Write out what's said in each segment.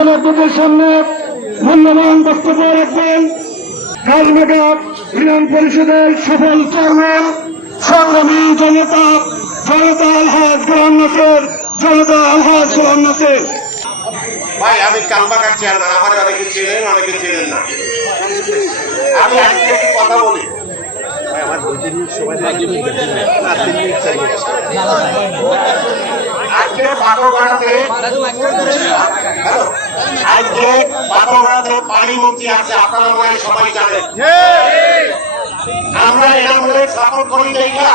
আপনাদের সামনে মূল্যবান বক্তব্য রাখবেন খালবাগা ইউনিয়ন পরিষদের সফল চেয়ারম্যান সংগ্রামী জনতা আলহাজ গোলাম নাসের গোলাম নাসের। ভাই আমি কালবাগার চেয়ারম্যান, আমার অনেকে চেনেন অনেকে চেনেন না। আমি আজকে একটি কথা বলি। আজকে পাথরঘাটাতে পানি মন্ত্রী আছে, আপনারা মনে সবাই জানেন। আমরা এনামূলের সাপোর্ট করি দেখা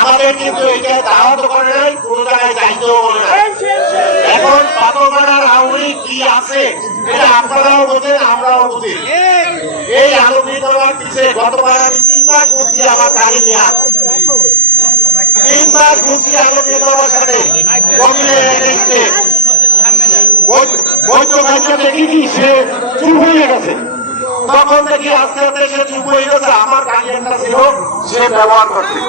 আমাদের কিন্তু এটা দাওয়াত করে নাই, কোন জায়গায় দায়িত্বও বলে নাই। এখন পাথরঘাটার আউরি কি আছে এটা আপনারাও বোঝেন, আমরাও বুঝি। এই আলোকিত পিছিয়ে গতবার আমি 3 মাস ঘুরছি আমার গাড়ি নিয়ে, 3 মাস ঘুরছি আলোকিত সাথে দেখি কি সে চুপ হয়ে গেছে। তখন দেখি আস্তে আস্তে সে চুপ হয়ে গেছে, আমার গাড়ি একটা ছিল সে ব্যবহার করছে।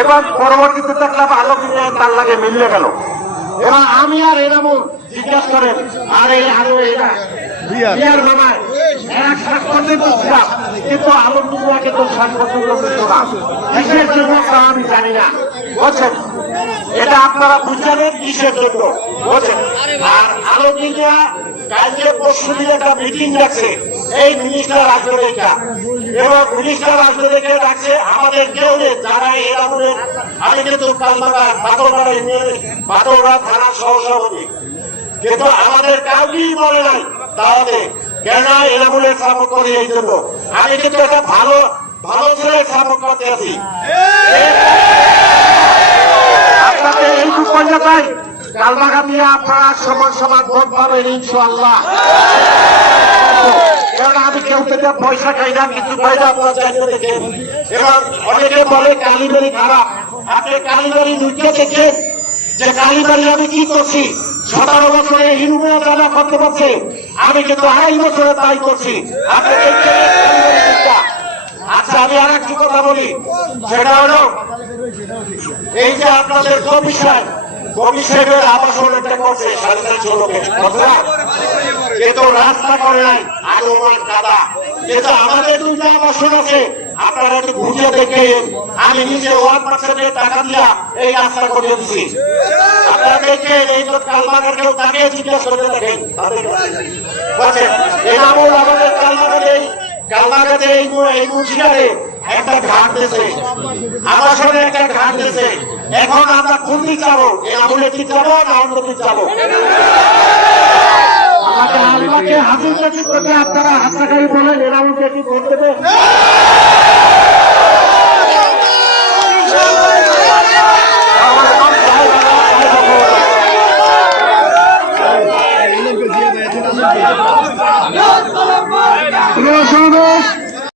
এবার পরবর্তীতে দেখলাম আলোকিত তার লাগে মিলিয়ে গেল। এবার আমি আর এনামুল জিজ্ঞাসা করেন আর এই আলো এরা বিয়ার মামায় এক শ্বাস করতে বলছিলাম, কিন্তু আলমদুল্লাহকে তো শ্বাস করতে বলছিল না, কিসের জন্য আমি জানি না, বলছেন এটা আপনারা বুঝাবেন কিসের জন্য বলছেন। আর আলমদুল্লাহ কালকে পরশু দিন একটা মিটিং ডাকছে, এই মিনিস্টার আসবে দেখা, এবং মিনিস্টার আসবে দেখে ডাকছে আমাদের কেউ নেই যারা এর আমলের। আমি কিন্তু কালবাগার পাথরঘাটা থানার সহসভাপতি, কিন্তু আমাদের কাউকেই বলে নাই তাহলে কেন এনামূলের সাপোর্ট করে। এই জন্য আমি কিন্তু একটা ভালো ছেলের সাপোর্ট করতে আছি। আপনাকে এইটুকু বলতে চাই, কালবাগা দিয়ে আপনারা সমান ভোট পাবেন ইনশাআল্লাহ। কারণ আমি কেউ থেকে পয়সা খাই না, কিছু পাই না, আপনারা চাইতে দেখেন। এবং অনেকে বলে কালীবাড়ি খারাপ, আপনি কালীবাড়ি ঢুকে দেখেন যে কালীবাড়ি আমি কি করছি। 17 বছরে হিন্দুরা যারা করতে পারছে, আমি কিন্তু 2.5 বছরে তাই করছি। আচ্ছা আমি আর একটু কথা বলি, সেটা হলো এই যে আপনাদের কবি সাহেবের আবাসন একটা করছে 4.5 লোকের, কিন্তু রাস্তা করে নাই, আলোমান কাদা। কিন্তু আমাদের 2টা আবাসন আছে, আপনারা একটু বুঝে দেখে। আমি নিজে 1% টাকা দিয়া এই রাস্তা করে দিচ্ছি, আপনারা দেখেন। এই তো কালবাগার কেউ তাকে জিজ্ঞাসা করে দেখেন, বলছেন এনামুল আমাদের কালবাগাতে এই মুন্সিয়ারে একটা ঘাট দিয়েছে, আবাসনে একটা ঘাট দিয়েছে। এখন আমরা কোন দিক যাবো? এনামুলের দিক যাবো না অন্য দিক যাবো? আমাকে হাসিল কাছে করতে আপনারা হাতটাকারি বলেন, এনামুলকে কি ভোট দেবেন? সমাবেশ